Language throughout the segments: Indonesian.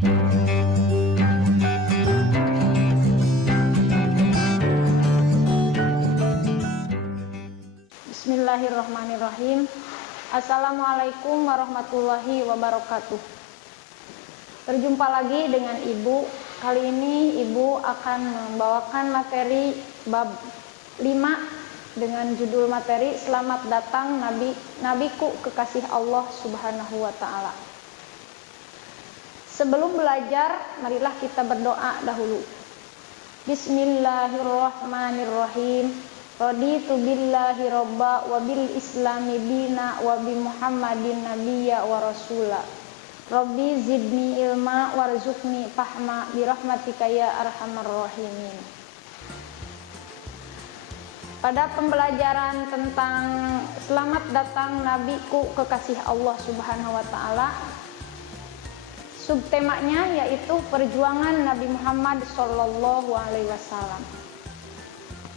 Bismillahirrahmanirrahim. Assalamualaikum warahmatullahi wabarakatuh. Berjumpa lagi dengan Ibu. Kali ini Ibu akan membawakan materi bab 5 dengan judul materi Selamat Datang Nabiku Kekasih Allah Subhanahu wa Ta'ala. Sebelum belajar, marilah kita berdoa dahulu. Bismillahirrahmanirrahim. Raditu billahi robba wa bil islami dina wa bi muhammadin nabiyya wa rasula. Rabbi zidni ilma warzuqni fahma bi rahmatika ya arhamar rahimin. Pada pembelajaran tentang selamat datang nabiku kekasih Allah Subhanahu wa Ta'ala, subtemanya yaitu perjuangan Nabi Muhammad sallallahu alaihi wasallam.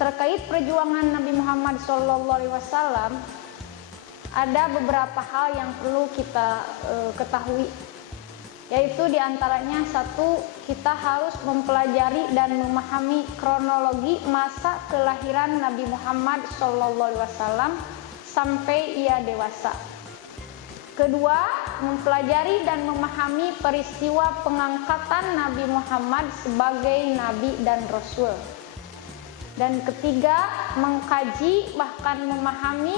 Terkait perjuangan Nabi Muhammad SAW, ada beberapa hal yang perlu kita ketahui, yaitu diantaranya satu, kita harus mempelajari dan memahami kronologi masa kelahiran Nabi Muhammad SAW sampai ia dewasa. Kedua, mempelajari dan memahami peristiwa pengangkatan Nabi Muhammad sebagai Nabi dan Rasul. Dan ketiga, mengkaji bahkan memahami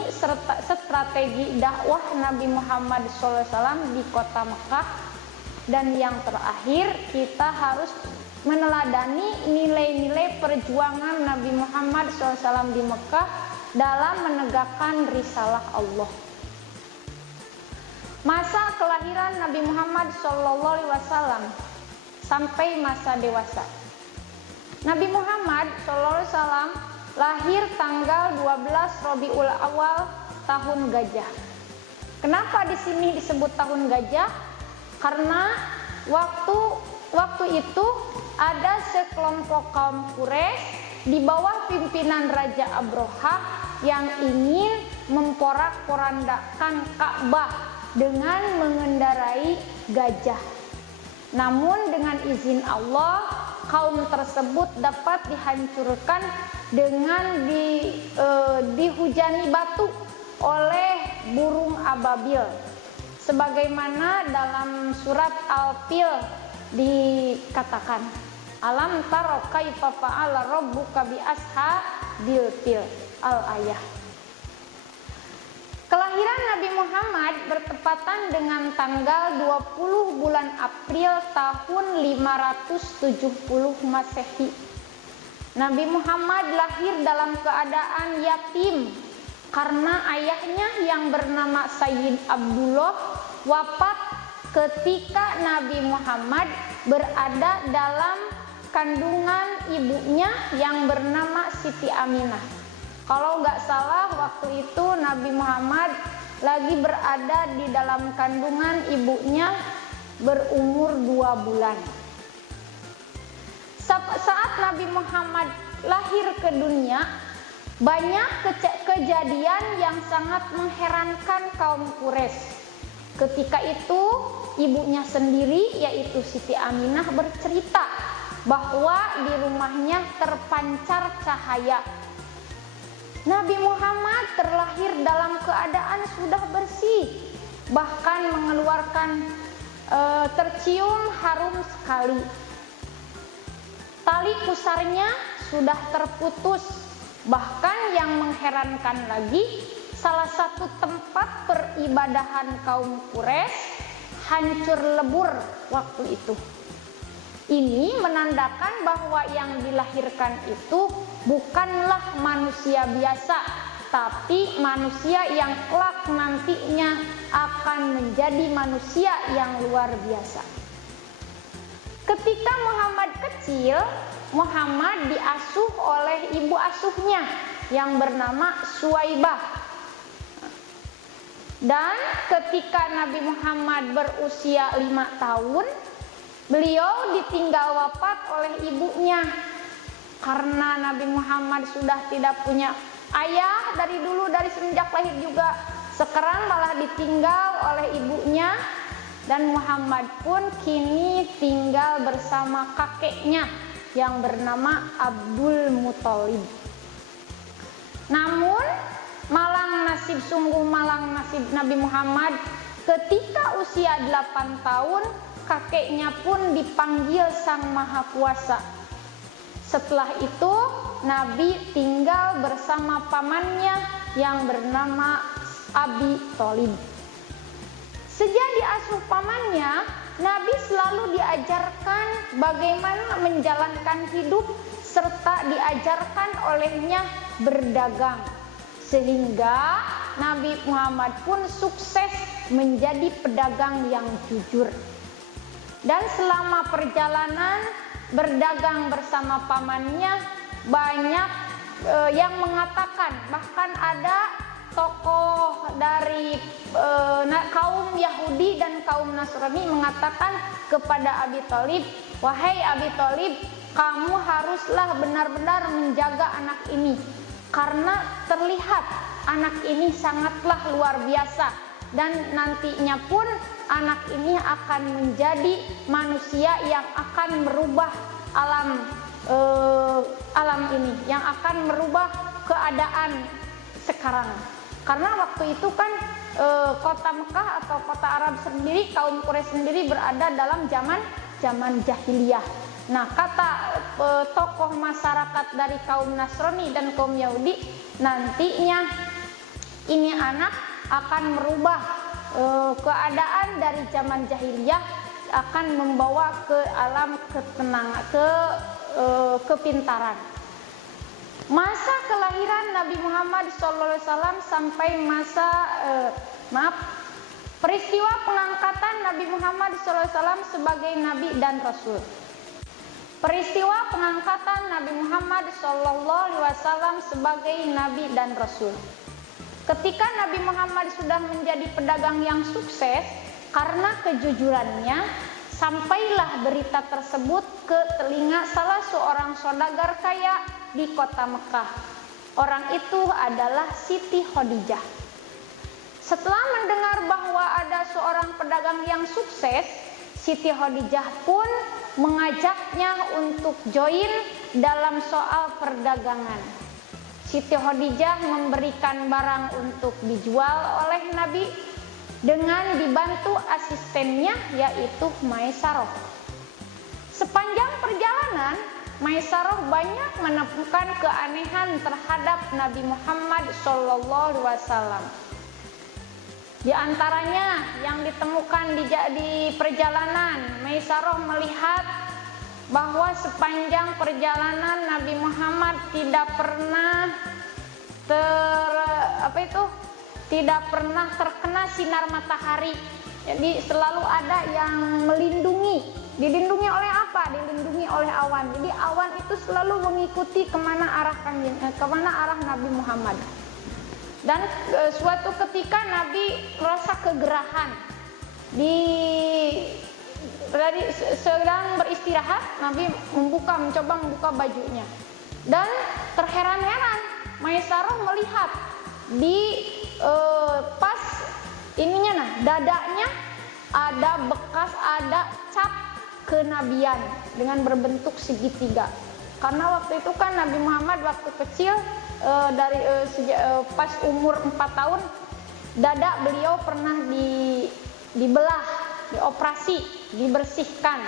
strategi dakwah Nabi Muhammad SAW di kota Mekah. Dan yang terakhir, kita harus meneladani nilai-nilai perjuangan Nabi Muhammad SAW di Mekah dalam menegakkan risalah Allah. Masa kelahiran Nabi Muhammad SAW sampai masa dewasa. Nabi Muhammad SAW lahir tanggal 12 Rabiul Awal tahun gajah. Kenapa di sini disebut tahun gajah? Karena waktu itu ada sekelompok kaum Quraisy di bawah pimpinan Raja Abraha yang ingin memporak-porandakan Ka'bah dengan mengendarai gajah. Namun dengan izin Allah, kaum tersebut dapat dihancurkan dengan dihujani batu oleh burung ababil, sebagaimana dalam surat Al-Fil dikatakan, alam taro kaifa fa'ala rabbuka bi ashabil fil, al-ayah. Kelahiran Nabi Muhammad bertepatan dengan tanggal 20 bulan April tahun 570 Masehi. Nabi Muhammad lahir dalam keadaan yatim karena ayahnya yang bernama Sayyid Abdullah wafat ketika Nabi Muhammad berada dalam kandungan ibunya yang bernama Siti Aminah. Kalau nggak salah, waktu itu Nabi Muhammad lagi berada di dalam kandungan ibunya berumur 2 bulan. Saat Nabi Muhammad lahir ke dunia, banyak kejadian yang sangat mengherankan kaum Quraisy. Ketika itu, ibunya sendiri, yaitu Siti Aminah, bercerita bahwa di rumahnya terpancar cahaya. Nabi Muhammad terlahir dalam keadaan sudah bersih, bahkan mengeluarkan tercium harum sekali. Tali pusarnya sudah terputus, bahkan yang mengherankan lagi, salah satu tempat peribadahan kaum Quraisy hancur lebur waktu itu. Ini menandakan bahwa yang dilahirkan itu bukanlah manusia biasa, tapi manusia yang kelak nantinya akan menjadi manusia yang luar biasa. Ketika Muhammad kecil, Muhammad diasuh oleh ibu asuhnya yang bernama Suwaibah. Dan ketika Nabi Muhammad berusia 5 tahun, beliau ditinggal wafat oleh ibunya. Karena Nabi Muhammad sudah tidak punya ayah dari dulu, dari semenjak lahir juga, sekarang malah ditinggal oleh ibunya. dan Muhammad pun kini tinggal bersama kakeknya yang bernama Abdul Muthalib. Namun sungguh malang nasib Nabi Muhammad ketika usia 8 tahun kakeknya pun dipanggil Sang Maha Kuasa. Setelah itu Nabi tinggal bersama pamannya yang bernama Abi Thalib. Sejak diasuh pamannya, Nabi selalu diajarkan bagaimana menjalankan hidup serta diajarkan olehnya berdagang. Sehingga Nabi Muhammad pun sukses menjadi pedagang yang jujur. Dan selama perjalanan berdagang bersama pamannya, banyak yang mengatakan, bahkan ada tokoh dari kaum Yahudi dan kaum Nasrani mengatakan kepada Abi Thalib, "Wahai Abi Thalib, kamu haruslah benar-benar menjaga anak ini, karena terlihat anak ini sangatlah luar biasa, dan nantinya pun anak ini akan menjadi manusia yang akan merubah alam ini, yang akan merubah keadaan sekarang." Karena waktu itu kan kota Mekah atau kota Arab sendiri, kaum Quraisy sendiri berada dalam zaman jahiliyah. Nah, kata tokoh masyarakat dari kaum Nasrani dan kaum Yahudi, nantinya ini anak akan merubah keadaan dari zaman jahiliyah, akan membawa ke alam ketenangan, kepintaran. Masa kelahiran Nabi Muhammad SAW sampai peristiwa pengangkatan Nabi Muhammad SAW sebagai Nabi dan Rasul. Peristiwa pengangkatan Nabi Muhammad SAW sebagai Nabi dan Rasul. Ketika Nabi Muhammad sudah menjadi pedagang yang sukses, karena kejujurannya, sampailah berita tersebut ke telinga salah seorang saudagar kaya di kota Mekah. Orang itu adalah Siti Khadijah. Setelah mendengar bahwa ada seorang pedagang yang sukses, Siti Khadijah pun mengajaknya untuk join dalam soal perdagangan. Siti Khadijah memberikan barang untuk dijual oleh Nabi dengan dibantu asistennya, yaitu Maisarah. Sepanjang perjalanan, Maisarah banyak menemukan keanehan terhadap Nabi Muhammad SAW. Di antaranya yang ditemukan di perjalanan, Maisarah melihat bahwa sepanjang perjalanan Nabi Muhammad tidak pernah terkena sinar matahari. Jadi selalu ada yang dilindungi oleh apa? Dilindungi oleh awan. Jadi awan itu selalu mengikuti kemana arah Nabi Muhammad. Dan suatu ketika Nabi merasa kegerahan, sedang beristirahat, Nabi mencoba membuka bajunya, dan terheran-heran Maisarah melihat di pas dadanya ada cap kenabian dengan berbentuk segitiga. Karena waktu itu kan Nabi Muhammad waktu kecil, pas umur 4 tahun, dada beliau pernah dibelah, dioperasi, dibersihkan,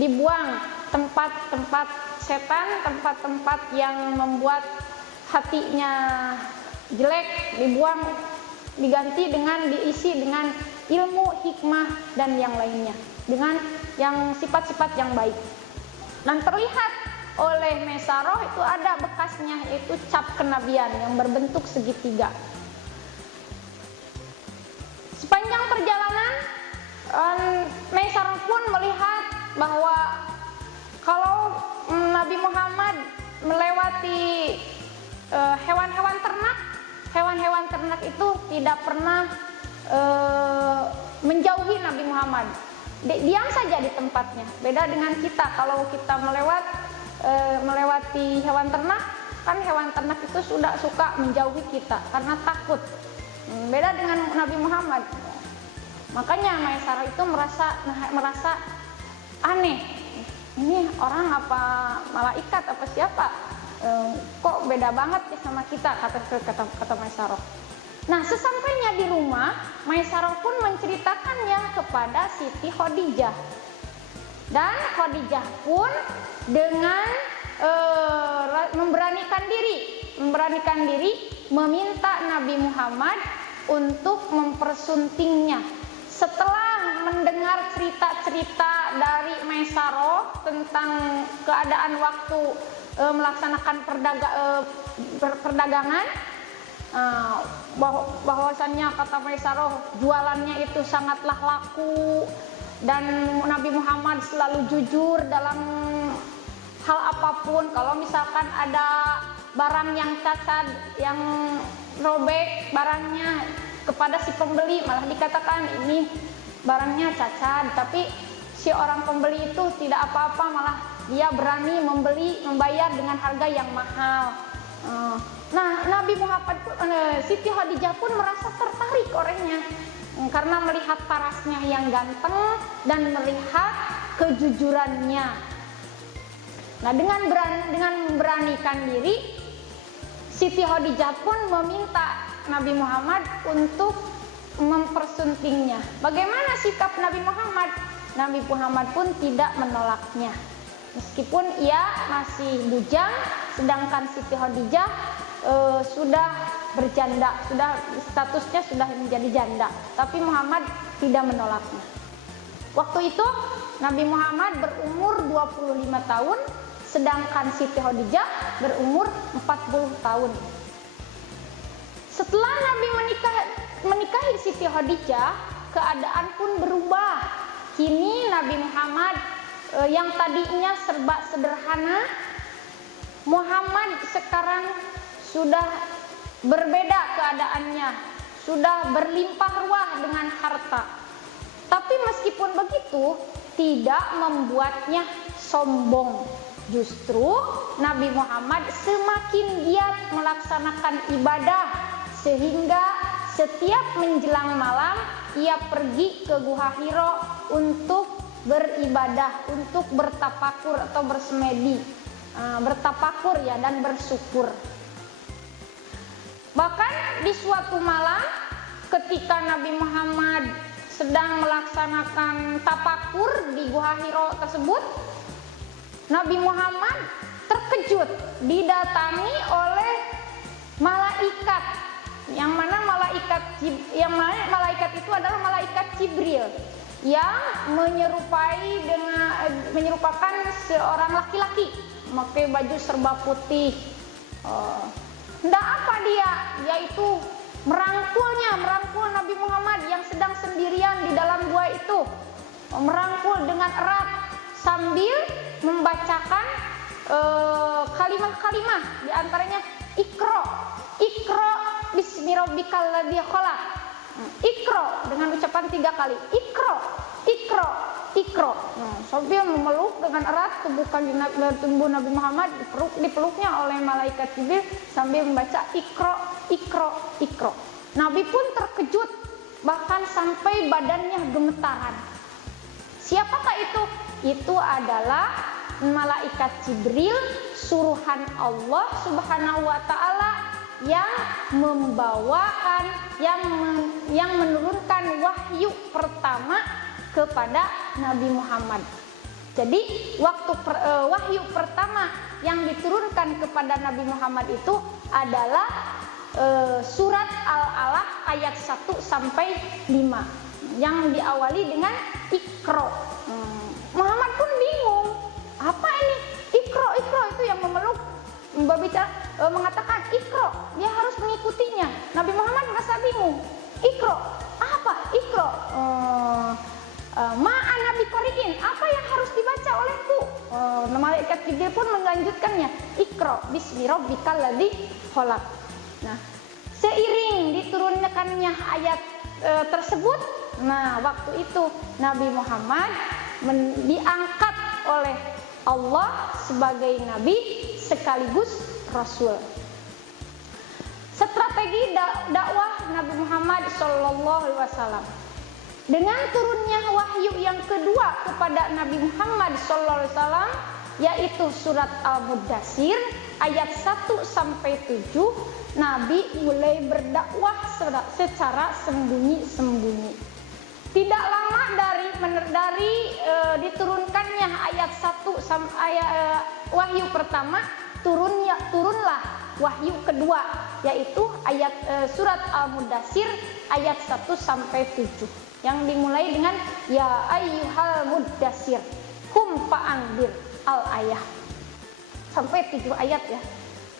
dibuang tempat-tempat setan, tempat-tempat yang membuat hatinya jelek, diisi dengan ilmu, hikmah, dan yang lainnya, dengan yang sifat-sifat yang baik. Dan terlihat oleh Maisarah itu ada bekasnya, itu cap kenabian yang berbentuk segitiga. Sepanjang perjalanan, Maisarah pun melihat bahwa kalau Nabi Muhammad melewati hewan-hewan ternak itu tidak pernah menjauhi Nabi Muhammad. Diam saja di tempatnya. Beda dengan kita, kalau kita melewati hewan ternak, kan hewan ternak itu sudah suka menjauhi kita karena takut. Beda dengan Nabi Muhammad. Makanya Maisarah itu merasa aneh. Ini orang apa malaikat apa siapa? Kok beda banget ya sama kita, kata Maisarah. Nah, sesampainya di rumah, Maisarah pun menceritakannya kepada Siti Khadijah. Dan Khadijah pun dengan memberanikan diri meminta Nabi Muhammad untuk mempersuntingnya. Setelah mendengar cerita-cerita dari Maisarah tentang keadaan waktu melaksanakan perdagangan, bahwasannya kata Maisarah jualannya itu sangatlah laku dan Nabi Muhammad selalu jujur dalam hal apapun. Kalau misalkan ada barang yang cacat, yang robek barangnya kepada si pembeli, malah dikatakan ini barangnya cacat, tapi si orang pembeli itu tidak apa-apa, malah dia berani membayar dengan harga yang mahal. Nah, Nabi Muhammad, Siti Khadijah pun merasa tertarik olehnya karena melihat parasnya yang ganteng dan melihat kejujurannya. Nah, dengan memberanikan diri, Siti Khadijah pun meminta Nabi Muhammad untuk mempersuntingnya. Bagaimana sikap Nabi Muhammad? Nabi Muhammad pun tidak menolaknya. Meskipun ia masih bujang, sedangkan Siti Khadijah sudah berjanda, statusnya sudah menjadi janda, tapi Muhammad tidak menolaknya. Waktu itu Nabi Muhammad berumur 25 tahun, sedangkan Siti Khadijah berumur 40 tahun. Setelah Nabi menikahi Siti Khadijah, keadaan pun berubah. Kini Nabi Muhammad yang tadinya serba sederhana, Muhammad sekarang sudah berbeda keadaannya, sudah berlimpah ruah dengan harta. Tapi meskipun begitu, tidak membuatnya sombong. Justru Nabi Muhammad semakin giat melaksanakan ibadah, sehingga setiap menjelang malam ia pergi ke Gua Hiro untuk beribadah, untuk bertafakur atau bersemedi, bertafakur ya, dan bersyukur. Bahkan di suatu malam ketika Nabi Muhammad sedang melaksanakan tafakur di Gua Hiro tersebut, Nabi Muhammad terkejut didatangi oleh malaikat, yang mana malaikat itu adalah malaikat Jibril yang menyerupakan seorang laki-laki, memakai baju serba putih. Hendak apa dia? Yaitu merangkul Nabi Muhammad yang sedang sendirian di dalam gua itu, merangkul dengan erat sambil membacakan kalimat-kalimat, di antaranya Iqra bismi rabbikal ladzi khalaq. Iqra dengan ucapan 3 kali. Iqra. Sambil memeluk dengan erat tubuh Nabi Muhammad, dipeluknya oleh malaikat Jibril sambil membaca Iqra. Nabi pun terkejut, bahkan sampai badannya gemetaran. Siapakah itu? Itu adalah malaikat Jibril, suruhan Allah Subhanahu wa taala, yang membawakan, yang menurunkan wahyu pertama kepada Nabi Muhammad. Jadi waktu wahyu pertama yang diturunkan kepada Nabi Muhammad itu adalah surat Al-Alaq ayat 1 sampai 5 yang diawali dengan Iqra. Muhammad pun bingung, apa ini Iqra itu yang memeluk, mengatakan Iqra, dia harus mengikutinya. Nabi Muhammad merasa bingung. Iqra, apa Iqra? Ma'an Nabi Qari'in, apa yang harus dibaca olehku? Malaikat Jibril pun melanjutkannya, Iqra bismi rabbikal ladzi khalaq. Nah, seiring diturunkannya ayat tersebut, nah waktu itu Nabi Muhammad diangkat oleh Allah sebagai nabi sekaligus rasul. Strategi dakwah Nabi Muhammad SAW. Dengan turunnya wahyu yang kedua kepada Nabi Muhammad SAW, yaitu surat Al-Muddatsir ayat 1 sampai 7, Nabi mulai berdakwah secara sembunyi-sembunyi. Tidak lama dari diturunkannya ayat 1 sampai wahyu pertama, turunlah wahyu kedua, yaitu ayat surat Al-Muddatsir ayat 1 sampai 7 yang dimulai dengan ya ayyuhal muddatsir qum fa'anzir al-ayah sampai 7 ayat ya.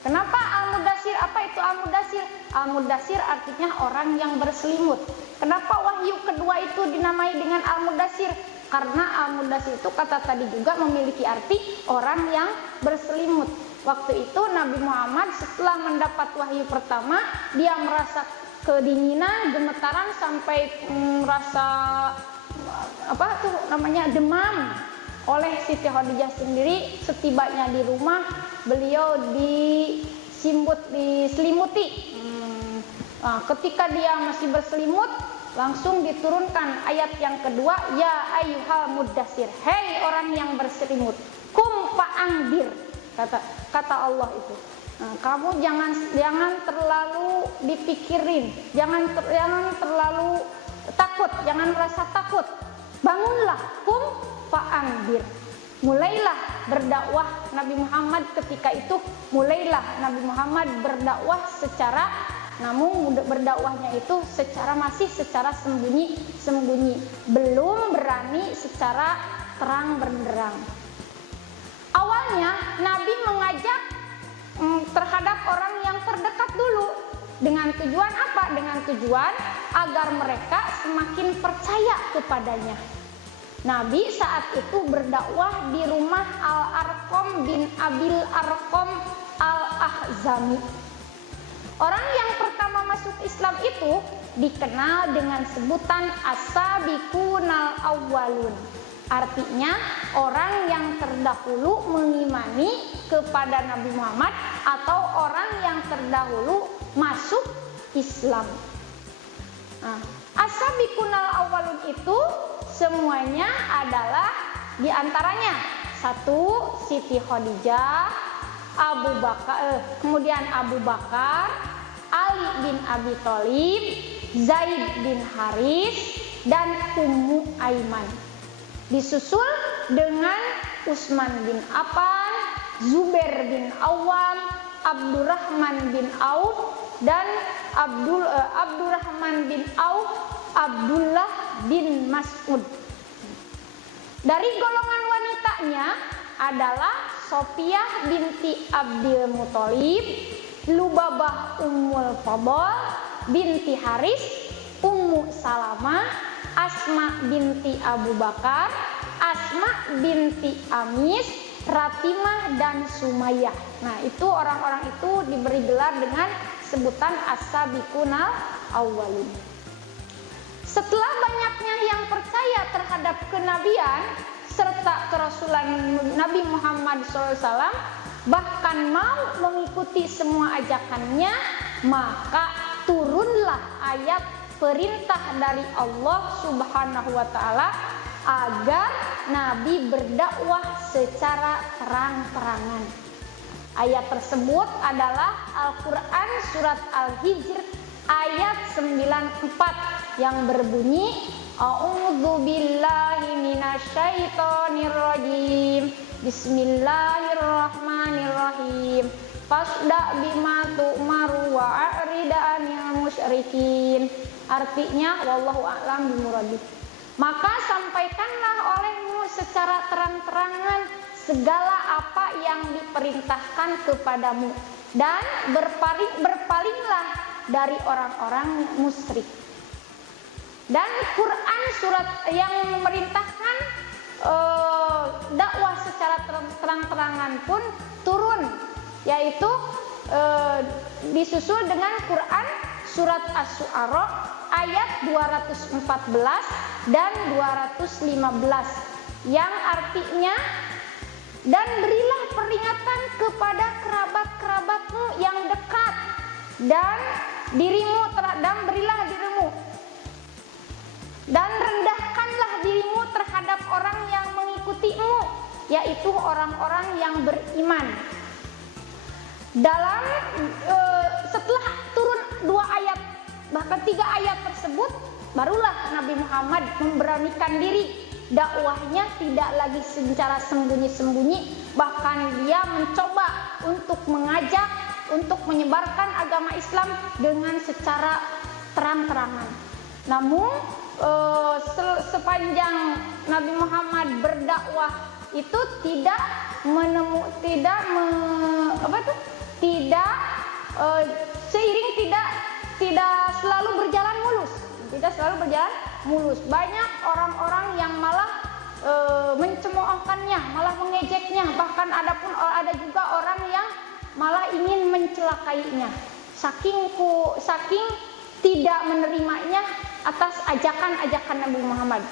Kenapa Al-Muddatsir? Apa itu Al-Muddatsir? Al-Muddatsir artinya orang yang berselimut. Kenapa wahyu kedua itu dinamai dengan Al-Muddatsir? Karena Al-Muddatsir itu kata tadi juga memiliki arti orang yang berselimut. Waktu itu Nabi Muhammad setelah mendapat wahyu pertama, dia merasa kedinginan, gemetaran sampai merasa demam. Oleh Siti Khadijah sendiri, setibanya di rumah beliau diselimuti. Ketika dia masih berselimut, langsung diturunkan ayat yang kedua, ya ayyuhal muddatsir, hei orang yang berselimut, qum fa'anzir, kata Allah itu. Kamu jangan terlalu dipikirin, jangan terlalu takut, jangan merasa takut. Bangunlah, qum fa'anzir. Mulailah berdakwah Nabi Muhammad ketika itu, mulailah Nabi Muhammad berdakwah namun berdakwahnya itu masih secara sembunyi-sembunyi, belum berani secara terang benderang. Awalnya Nabi mengajak terhadap orang yang terdekat dulu. Dengan tujuan apa? Dengan tujuan agar mereka semakin percaya kepadanya. Nabi saat itu berdakwah di rumah Al-Arqam bin Abil Arqam Al-Ahzami. Orang yang pertama masuk Islam itu dikenal dengan sebutan as-sabiqunal awwalun. Artinya orang yang terdahulu mengimani kepada Nabi Muhammad atau orang yang terdahulu masuk Islam. As-sabiqunal awwalun itu semuanya adalah diantaranya 1. Siti Khadijah, kemudian Abu Bakar, Ali bin Abi Thalib, Zaid bin Haris, dan Ummu Aiman. Disusul dengan Utsman bin Affan, Zubair bin Awam, Abdurrahman bin Auf, dan Abdurrahman bin Auf, Abdullah bin Mas'ud. Dari golongan wanitanya adalah Sofiyah binti Abdul Muthalib, Lubabah Ummul Fadl binti Haris, Ummu Salamah, Asma binti Abu Bakar, Asma binti Amis, Ratimah, dan Sumayyah. Nah, itu orang-orang itu diberi gelar dengan sebutan as-sabiqunal awwalun. Setelah banyaknya yang percaya terhadap kenabian serta kerasulan Nabi Muhammad SAW, bahkan mau mengikuti semua ajakannya, maka turunlah ayat perintah dari Allah Subhanahu wa Ta'ala agar Nabi berdakwah secara terang-terangan. Ayat tersebut adalah Al-Quran surat Al-Hijr ayat 94 yang berbunyi, A'udzu billahi minasyaitonir rajim. Bismillahirrahmanirrahim. Fasda bima tu'maru wa a'rid 'anil musyrikin. Artinya wallahu a'lam bimuradi. Maka sampaikanlah olehmu secara terang-terangan segala apa yang diperintahkan kepadamu dan berpalinglah dari orang-orang musyrik. Dan Quran surat yang memerintahkan dakwah secara terang-terangan pun turun, yaitu disusul dengan Quran surat Asy-Syu'ara ayat 214 dan 215 yang artinya, dan berilah peringatan kepada kerabat-kerabatmu yang dekat dan dirimu, dan berilah dirimu dan rendahkanlah dirimu terhadap orang yang mengikutimu, yaitu orang-orang yang beriman. Dalam setelah turun 2 ayat, bahkan 3 ayat tersebut, barulah Nabi Muhammad memberanikan diri. Dakwahnya tidak lagi secara sembunyi-sembunyi, bahkan dia mencoba untuk mengajak, untuk menyebarkan agama Islam dengan secara terang-terangan. Namun sepanjang Nabi Muhammad berdakwah itu tidak selalu berjalan mulus. Banyak orang-orang yang malah mencemoohkannya, malah mengejeknya, bahkan ada juga orang yang malah ingin mencelakainya. Saking tidak menerimanya atas ajakan-ajakan Nabi Muhammad.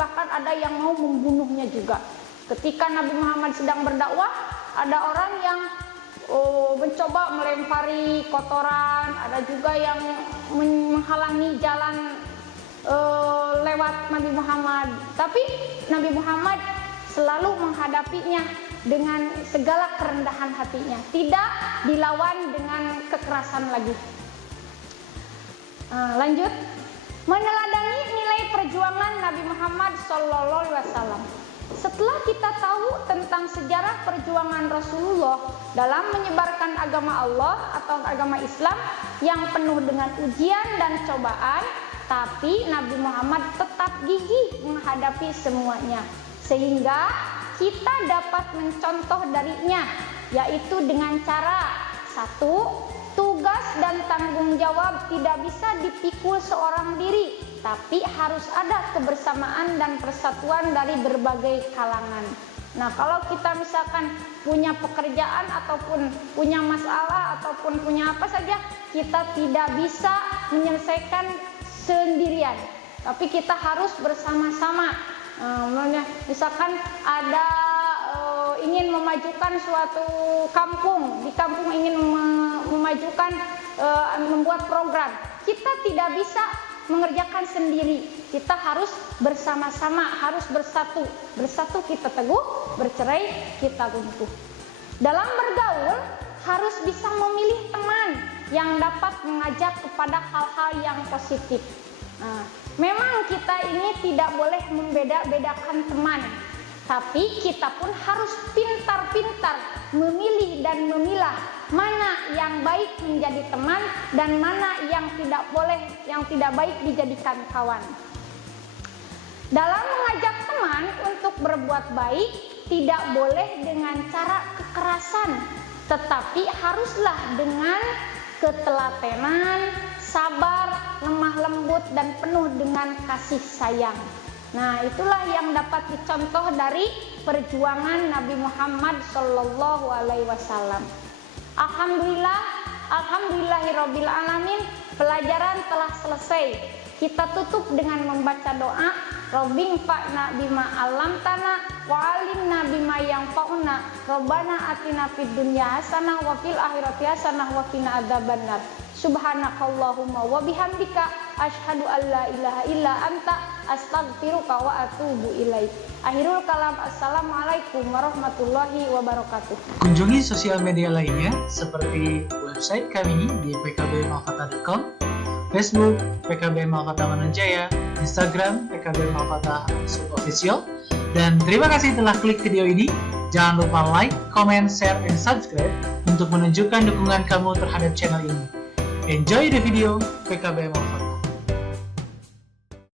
Bahkan ada yang mau membunuhnya juga. Ketika Nabi Muhammad sedang berdakwah, ada orang yang mencoba melempari kotoran, ada juga yang menghalangi jalan lewat Nabi Muhammad. Tapi Nabi Muhammad selalu menghadapinya dengan segala kerendahan hatinya, tidak dilawan dengan kekerasan lagi. Lanjut, meneladani nilai perjuangan Nabi Muhammad SAW. Setelah kita tahu tentang sejarah perjuangan Rasulullah dalam menyebarkan agama Allah atau agama Islam yang penuh dengan ujian dan cobaan, tapi Nabi Muhammad tetap gigih menghadapi semuanya, sehingga kita dapat mencontoh darinya, yaitu dengan cara 1. Tugas dan tanggung jawab tidak bisa dipikul seorang diri, tapi harus ada kebersamaan dan persatuan dari berbagai kalangan. Nah, kalau kita misalkan punya pekerjaan ataupun punya masalah ataupun punya apa saja, kita tidak bisa menyelesaikan sendirian, tapi kita harus bersama-sama. Misalkan ada ingin memajukan suatu kampung, di kampung ingin memajukan membuat program, kita tidak bisa mengerjakan sendiri, kita harus bersama-sama, harus bersatu kita teguh, bercerai kita runtuh. Dalam bergaul harus bisa memilih teman yang dapat mengajak kepada hal-hal yang positif. Memang kita ini tidak boleh membeda-bedakan teman, tapi kita pun harus pintar-pintar memilih dan memilah mana yang baik menjadi teman dan mana yang tidak baik dijadikan kawan. Dalam mengajak teman untuk berbuat baik, tidak boleh dengan cara kekerasan, tetapi haruslah dengan ketelatenan, sabar, lemah lembut, dan penuh dengan kasih sayang. Nah, itulah yang dapat dicontoh dari perjuangan Nabi Muhammad SAW. Alhamdulillahirabbil alamin, pelajaran telah selesai. Kita tutup dengan membaca doa, Rabbing fa'na bima alamtana wa alimna bima yanfa'una, Rabbana atina fid dunya hasanah wa fil akhirati hasanah wa qina adzabannar. Subhanakallahumma wa bihamdika asyhadu an la ilaha illa anta astaghfiruka wa atubu ilaik. Akhirul kalam, assalamualaikum warahmatullahi wabarakatuh. Kunjungi sosial media lainnya seperti website kami di pkbmalfata.com, Facebook PKB Malfata Mananjaya, Instagram PKB Malfata Official. Dan terima kasih telah klik video ini. Jangan lupa like, comment, share, dan subscribe untuk menunjukkan dukungan kamu terhadap channel ini. Enjoy the video PKB Malfata.